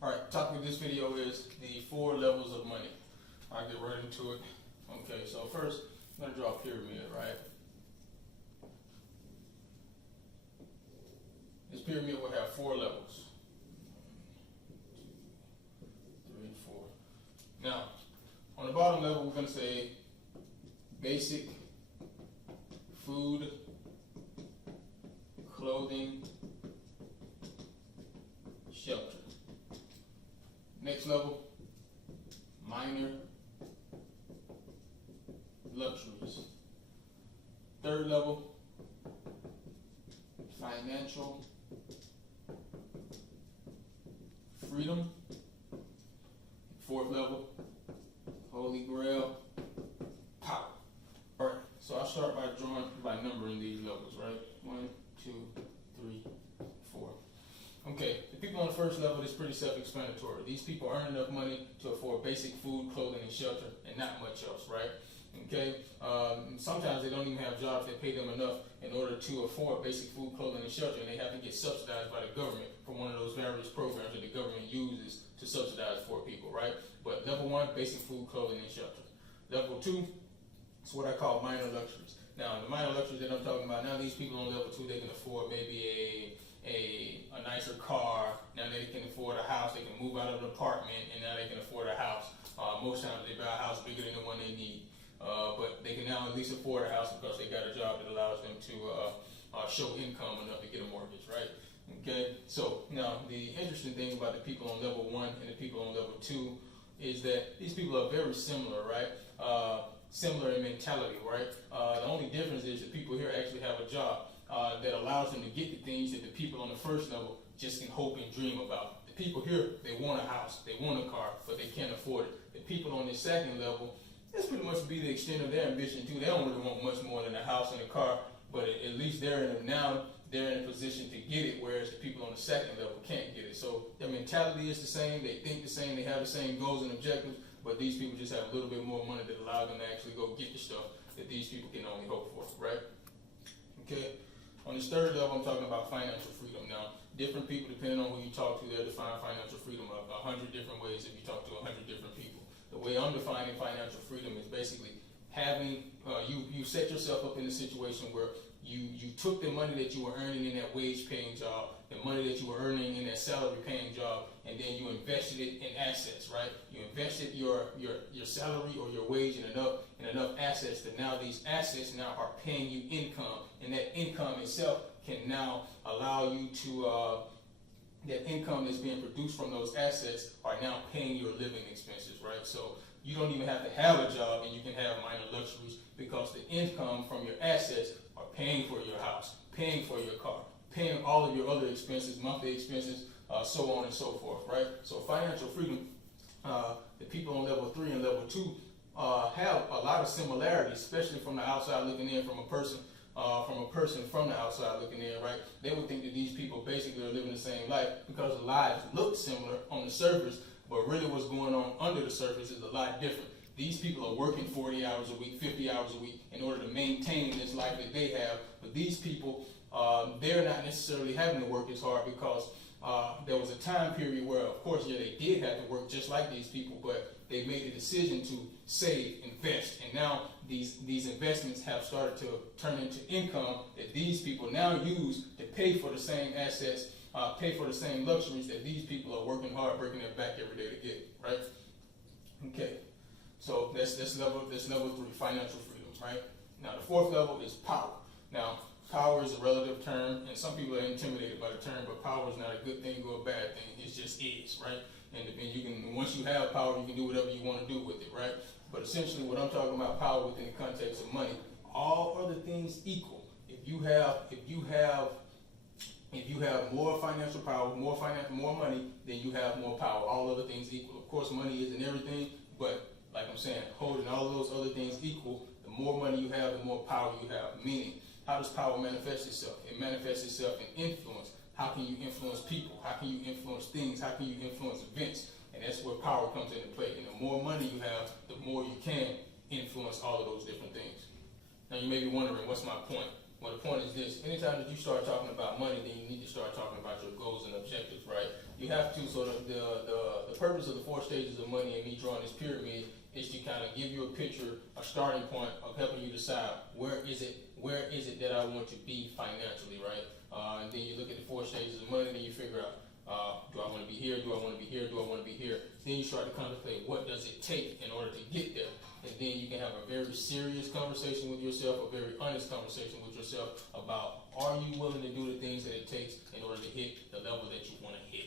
Alright, topic of this video is the 4 levels of money. I'll get right into it. Okay, so first, I'm going to draw a pyramid, right? This pyramid will have 4 levels. 1, 2, 3, 4. Now, on the bottom level, we're going to say basic food, clothing, shelter. Next level, minor luxuries. Third level, financial freedom. Fourth level, holy grail, power. All right, so I'll start by numbering these levels, right? 1, 2, 3, 4. Okay, the people on the first level is pretty self-explanatory. These people earn enough money to afford basic food, clothing, and shelter, and not much else, right? Okay, sometimes they don't even have jobs that pay them enough in order to afford basic food, clothing, and shelter, and they have to get subsidized by the government from one of those various programs that the government uses to subsidize poor people, right? But level 1, basic food, clothing, and shelter. Level 2 is what I call minor luxuries. Now, the minor luxuries that I'm talking about, now these people on level 2, they can afford maybe a nicer car. Now they can afford a house. They can move out of an apartment, and now they can afford a house. Most times they buy a house bigger than the one they need. But they can now at least afford a house because they got a job that allows them to show income enough to get a mortgage, right? Okay, so now the interesting thing about the people on level 1 and the people on level 2 is that these people are very similar, right? Similar in mentality, right? The only difference is the people here actually have a job that allows them to get the things that the people on the first level just can hope and dream about. The people here, they want a house, they want a car, but they can't afford it. The people on the second level, that's pretty much be the extent of their ambition too. They don't really want much more than a house and a car, but at least they're in a position to get it, whereas the people on the second level can't get it. So their mentality is the same, they think the same, they have the same goals and objectives, but these people just have a little bit more money that allows them to actually go get the stuff that these people can only hope for, right? Okay. On this third level, I'm talking about financial freedom. Now, different people, depending on who you talk to, they'll define financial freedom 100 different ways if you talk to 100 different people. The way I'm defining financial freedom is basically having, you set yourself up in a situation where you took the money that you were earning in that wage-paying job, the money that you were earning in that salary-paying job, and then you invested it in assets, right? You invested your salary or your wage in enough assets that now these assets now are paying you income, and that income itself can now allow you to that income that's being produced from those assets are now paying your living expenses, right? So you don't even have to have a job and you can have minor luxuries because the income from your assets are paying for your house, paying for your car, paying all of your other expenses, monthly expenses, so on and so forth, right? So financial freedom, the people on level 3 and level 2 have a lot of similarities, especially from the outside looking in, from a person from the outside looking in, right? They would think that these people basically are living the same life because the lives look similar on the surface, but really what's going on under the surface is a lot different. These people are working 40 hours a week, 50 hours a week in order to maintain this life that they have, but these people, they're not necessarily having to work as hard because there was a time period where, of course, yeah, they did have to work just like these people, but they made the decision to save, invest, and now these investments have started to turn into income that these people now use to pay for the same assets, pay for the same luxuries that these people are working hard, breaking their back every day to get, right? Okay, so that's level 3, financial freedoms, right? Now the fourth level is power. Now power is a relative term, and some people are intimidated by the term, but power is not a good thing or a bad thing. It just is, right? And you can, once you have power, you can do whatever you want to do with it, right? But essentially, what I'm talking about power within the context of money, all other things equal. If you have more financial power, more money, then you have more power. All other things equal. Of course, money isn't everything, but like I'm saying, holding all those other things equal, the more money you have, the more power you have. Meaning, how does power manifest itself? It manifests itself in influence. How can you influence people? How can you influence things? How can you influence events? And that's where power comes into play. And the more money you have, the more you can influence all of those different things. Now you may be wondering, what's my point? Well, the point is this: anytime that you start talking about money, then you need to start talking about your goals and objectives, right? You have to. So the purpose of the 4 stages of money and me drawing this pyramid is to kind of give you a picture, a starting point of helping you decide where is it that I want to be financially, right? And then you look at the 4 stages of money, then you figure out, do I want to be here? Do I want to be here? Do I want to be here? Then you start to contemplate what does it take in order to get there. And then you can have a very serious conversation with yourself, a very honest conversation with yourself about, are you willing to do the things that it takes in order to hit the level that you want to hit?